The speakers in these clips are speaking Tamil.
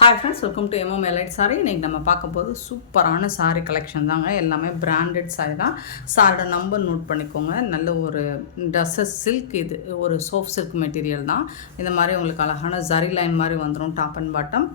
Hi friends, welcome to MM elite sorry. இன்றைக்கி நம்ம பார்க்க போது சூப்பரான சாரீ கலெக்ஷன் தாங்க. எல்லாமே பிராண்டட் சாரி தான். சாரியோட நம்பர் நோட் பண்ணிக்கோங்க. நல்ல ஒரு ட்ரெஸ்ஸஸ் சில்க், இது ஒரு சாஃப்ட் சில்க் மெட்டீரியல் தான். இந்த மாதிரி உங்களுக்கு அழகான ஜரி லைன் மாதிரி வந்துடும் டாப் அண்ட் பாட்டம்.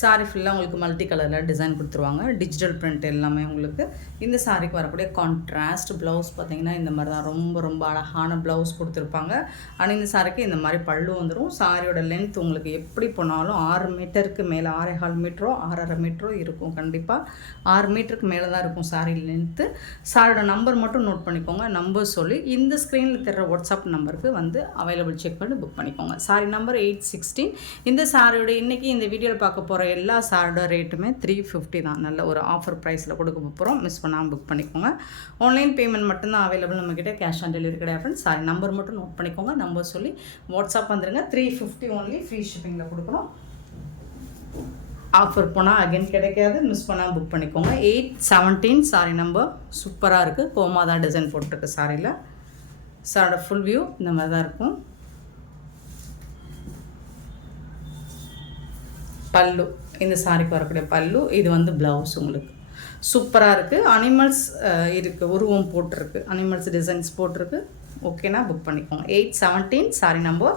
சாரி ஃபுல்லாக உங்களுக்கு மல்டி கலரில் டிசைன் கொடுத்துருவாங்க. டிஜிட்டல் பிரிண்ட் எல்லாமே உங்களுக்கு. இந்த சாரிக்கு வரக்கூடிய கான்ட்ராஸ்ட் ப்ளவுஸ் பார்த்திங்கன்னா இந்த மாதிரி தான் ரொம்ப ரொம்ப அழகான ப்ளவுஸ் கொடுத்துருப்பாங்க. ஆனால் இந்த சாரிக்கு இந்த மாதிரி பல்லு வந்துடும். சாரியோட லென்த் உங்களுக்கு எப்படி போனாலும் 6 மீட்டருக்கு மேலே 6.25 மீட்டரோ 6.5 மீட்டரோ இருக்கும். கண்டிப்பாக 6 மீட்டருக்கு மேலே தான் இருக்கும் சாரி லென்த்து. சாரியோட நம்பர் மட்டும் நோட் பண்ணிக்கோங்க. நம்பர் சொல்லி இந்த ஸ்க்ரீனில் தர்ற வாட்ஸ்அப் நம்பருக்கு வந்து அவைலபிள் செக் பண்ணி புக் பண்ணிக்கோங்க. Sorry number 816. இந்த சாரியோட இன்றைக்கி இந்த வீடியோவில் பார்க்க போகிற எல்லா சாரியோட ரேட்டுமே 350 தான். நல்ல ஒரு ஆஃபர் ப்ரைஸில் கொடுக்க போகிறோம். மிஸ் பண்ணாமல் புக் பண்ணிக்கோங்க. ஆன்லைன் பேமெண்ட் மட்டும்தான் அவைலபிள் நம்மக்கிட்ட. கேஷ் ஆன் டெலிவரி கிடையாது ஃப்ரெண்ட்ஸ். சாரி நம்பர் மட்டும் நோட் பண்ணிக்கோங்க. நம்பர் சொல்லி வாட்ஸ்அப் வந்துடுங்க. 350 ஒன்லி ஃப்ரீ ஷிப்பிங்கில் கொடுக்குறோம். ஆஃபர் போனால் அகைன் கிடைக்காது. மிஸ் பண்ணால் புக் பண்ணிக்கோங்க. 817 சாரி நம்பர். சூப்பராக இருக்குது. கோமாதா டிசைன் போட்டிருக்கு சாரியில். சாரோட ஃபுல் வியூ இந்த மாதிரி தான் இருக்கும். பல்லு, இந்த சாரிக்கு வரக்கூடிய பல்லு. இது வந்து ப்ளவுஸ் உங்களுக்கு சூப்பராக இருக்குது. அனிமல்ஸ் இருக்குது, உருவம் போட்டிருக்கு, அனிமல்ஸ் டிசைன்ஸ் போட்டிருக்கு. ஓகேனா புக் பண்ணிக்கோங்க. 817 சாரி நம்பர்.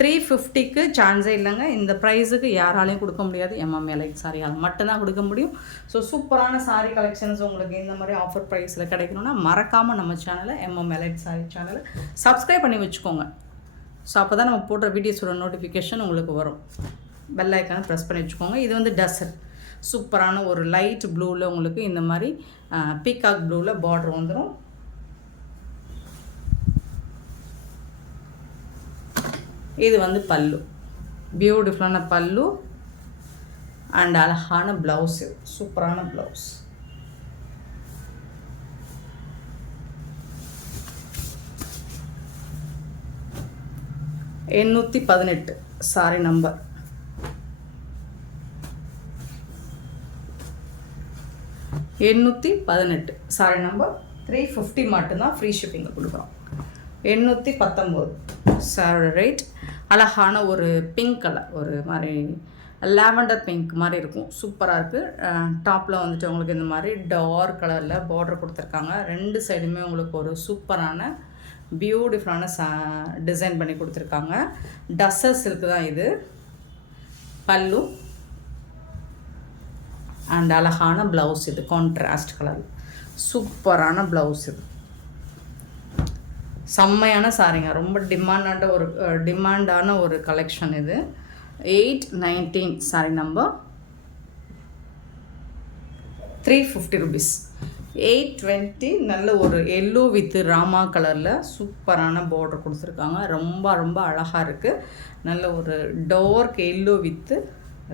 350க்கு சான்ஸே இல்லைங்க. இந்த ப்ரைஸுக்கு யாராலையும் கொடுக்க முடியாது. எம்எம் எலைட் சாரியால் மட்டும்தான் கொடுக்க முடியும். ஸோ சூப்பரான சாரி கலெக்ஷன்ஸ் உங்களுக்கு இந்த மாதிரி ஆஃபர் ப்ரைஸில் கிடைக்கணும்னா மறக்காமல் நம்ம சேனலை எம்எம் எலைட் சாரி சேனலை சப்ஸ்கிரைப் பண்ணி வச்சுக்கோங்க. ஸோ அப்போ தான் நம்ம போடுற வீடியோஸோட நோட்டிஃபிகேஷன் உங்களுக்கு வரும். பெல் ஐக்கானை ப்ரெஸ் பண்ணி வச்சுக்கோங்க. இது வந்து டசர் சூப்பரான ஒரு லைட் ப்ளூவில் உங்களுக்கு இந்த மாதிரி பீகாக் ப்ளூவில் பார்டர் வந்துடும். இது வந்து பல்லு, பியூட்டிஃபுல்லான பல்லு அண்ட் அழகான ப்ளவுஸு, சூப்பரான blouse. $818 sorry number. $818 sorry number. 350 மட்டும்தான் ஃப்ரீ ஷிப்பிங்கில் கொடுக்குறோம். 819 சாரோட ரேட். அழகான ஒரு பிங்க் கலர், ஒரு மாதிரி லாவெண்டர் பிங்க் மாதிரி இருக்கும். சூப்பராக இருக்குது. டாப்பில் வந்துட்டு உங்களுக்கு இந்த மாதிரி டார்க் கலரில் பார்டர் கொடுத்துருக்காங்க. 2 சைடுமே உங்களுக்கு ஒரு சூப்பரான பியூட்டிஃபுல்லான டிசைன் பண்ணி கொடுத்துருக்காங்க. டஸ்ஸர் சில்க் தான் இது. பல்லு அண்ட் அழகான ப்ளவுஸ். இது கான்ட்ராஸ்ட் கலர், சூப்பரான ப்ளவுஸ். இது செம்மையான சாரிங்க. ரொம்ப டிமாண்டான ஒரு கலெக்ஷன் இது. 819 சாரி நம்பர். 350 rupees. 820. நல்ல ஒரு எல்லோ வித் ராமா கலரில் சூப்பரான பார்டர் கொடுத்துருக்காங்க. ரொம்ப ரொம்ப அழகாக இருக்குது. நல்ல ஒரு டார்க் எல்லோ வித்து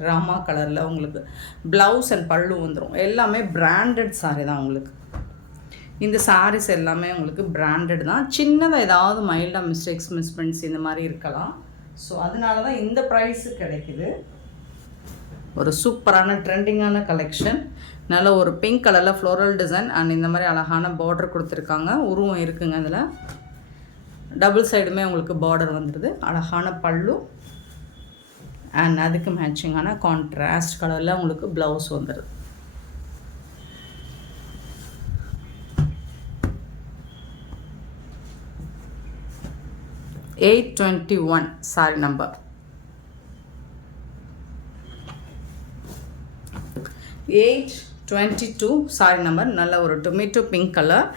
ராமா கலரில் உங்களுக்கு ப்ளவுஸ் அண்ட் பல்லு வந்துடும். எல்லாமே பிராண்டட் சாரி தான் உங்களுக்கு. இந்த சாரீஸ் எல்லாமே உங்களுக்கு பிராண்டட் தான். சின்னதாக ஏதாவது மைல்டாக மிஸ்பிரிண்ட்ஸ் இந்த மாதிரி இருக்கலாம். ஸோ அதனால தான் இந்த ப்ரைஸு கிடைக்குது. ஒரு சூப்பரான ட்ரெண்டிங்கான கலெக்ஷன். நல்ல ஒரு பிங்க் கலரில் ஃப்ளோரல் டிசைன் அண்ட் இந்த மாதிரி அழகான பார்டர் கொடுத்துருக்காங்க. உருவம் இருக்குங்க. அதில் டபுள் சைடுமே உங்களுக்கு பார்டர் வந்துடுது. அழகான பல்லு அண்ட் அதுக்கு மேட்சிங்கான கான்ட்ராஸ்ட் கலரில் உங்களுக்கு ப்ளவுஸ் வந்துடுது. $821 சாரி நம்பர். 822 sorry number. நல்ல ஒரு டொமேட்டோ பிங்க் கலர்.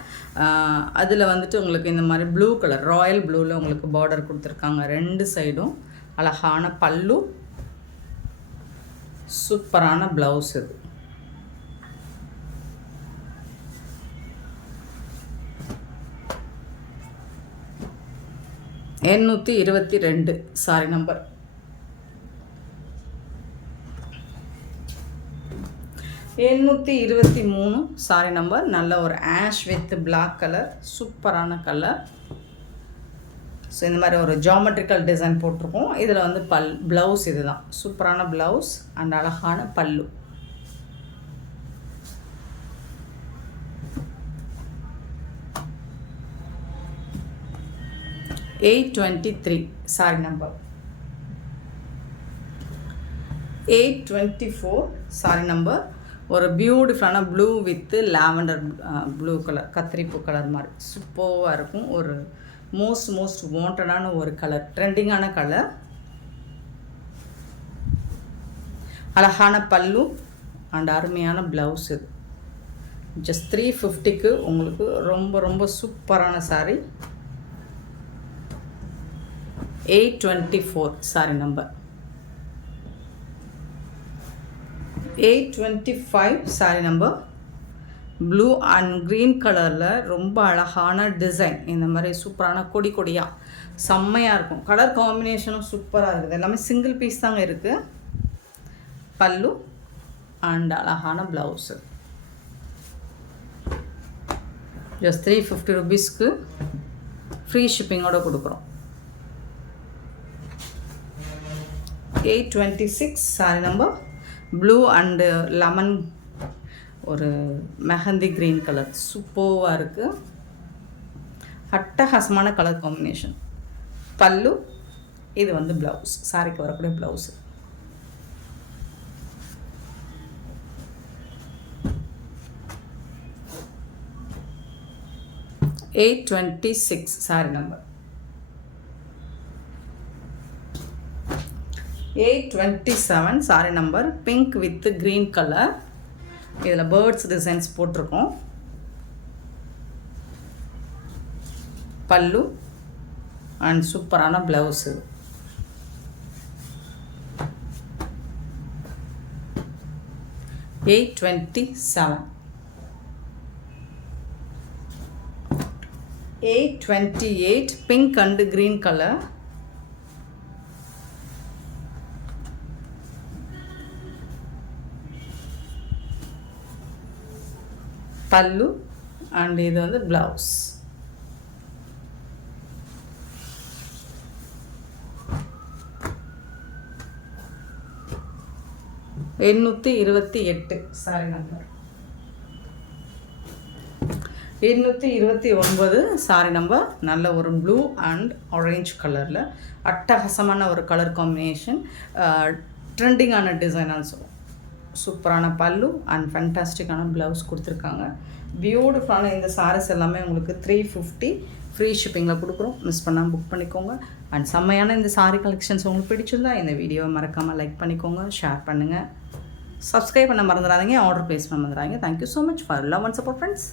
அதில் வந்துட்டு உங்களுக்கு இந்த மாதிரி ப்ளூ கலர், ராயல் ப்ளூவில் உங்களுக்கு பார்டர் கொடுத்துருக்காங்க. 2 சைடும் அழகான பல்லு, சூப்பரான ப்ளவுஸ். இது 822 சாரி நம்பர். 823 sorry number. நல்ல ஒரு ஆஷ் வித் பிளாக் கலர், சூப்பரான கலர். ஸோ இந்த மாதிரி ஒரு ஜாமெட்ரிக்கல் டிசைன் போட்டிருக்கோம். இதில் வந்து ப்ளவுஸ் இது தான். சூப்பரான ப்ளவுஸ் அண்ட் அழகான பல்லு. 823 சாரி நம்பர். 824 sorry number. ஒரு பியூட்டிஃபுல்லான blue with lavender blue colour, கத்திரிப்பூ கலர் மாதிரி சூப்பராக இருக்கும். ஒரு மோஸ்ட் வாண்டடான ஒரு கலர், ட்ரெண்டிங்கான கலர். அழகான பல்லு அண்ட் அருமையான ப்ளவுஸ். இது ஜஸ்ட் 350க்கு உங்களுக்கு ரொம்ப சூப்பரான sari. 824 sorry number. 825 sorry number. Blue and green கலரில் ரொம்ப அழகான டிசைன், இந்த மாதிரி சூப்பரான கொடியாக செம்மையாக இருக்கும். கலர் காம்பினேஷனும் சூப்பராக இருக்குது. எல்லாமே சிங்கிள் பீஸ் தாங்க இருக்குது. பல்லு அண்ட் அழகான ப்ளவுஸு. ஜஸ்ட் 350 ருபீஸ்க்கு ஃப்ரீ ஷிப்பிங்கோடு கொடுக்குறோம். 826 sorry number. Blue and lemon, ஒரு மெஹந்தி க்ரீன் கலர் சூப்பராக இருக்குது. அட்டகாசமான கலர் காம்பினேஷன். பல்லு, இது வந்து ப்ளவுஸ், சாரிக்கு வரக்கூடிய blouse. 826 sorry number. 827 sorry number. Pink with green colour, இதில் பேர்ட்ஸ் டிசைன்ஸ் போட்டிருக்கோம். பல்லு அண்ட் சூப்பரான blouse. $827. 828 pink and green color. Pallu and இது வந்து blouse. எண்ணூற்றி 28 சாரி நம்பர். 829 sorry number. நல்ல ஒரு ப்ளூ அண்ட் ஆரஞ்ச் கலரில் அட்டகாசமான ஒரு கலர் காம்பினேஷன், ட்ரெண்டிங்கான டிசைன் ஆல்சோ. சூப்பரான பல்லு அண்ட் ஃபேண்டாஸ்டிக்கான ப்ளவுஸ் கொடுத்துருக்காங்க. பியூட்டிஃபுல்லான இந்த சாரீஸ் எல்லாமே உங்களுக்கு 350 ஃப்ரீ ஷிப்பிங்கில் கொடுக்குறோம். மிஸ் பண்ணாமல் புக் பண்ணிக்கோங்க. அண்ட் செம்மையான இந்த சாரீ கலெக்ஷன்ஸ் உங்களுக்கு பிடிச்சிருந்தா இந்த வீடியோவை மறக்காமல் லைக் பண்ணிக்கோங்க, ஷேர் பண்ணுங்கள், சப்ஸ்கிரைப் பண்ண மறந்துடாதீங்க, ஆர்டர் ப்ளேஸ் பண்ண மறந்துடாதீங்க. Thank you so much for love and support friends.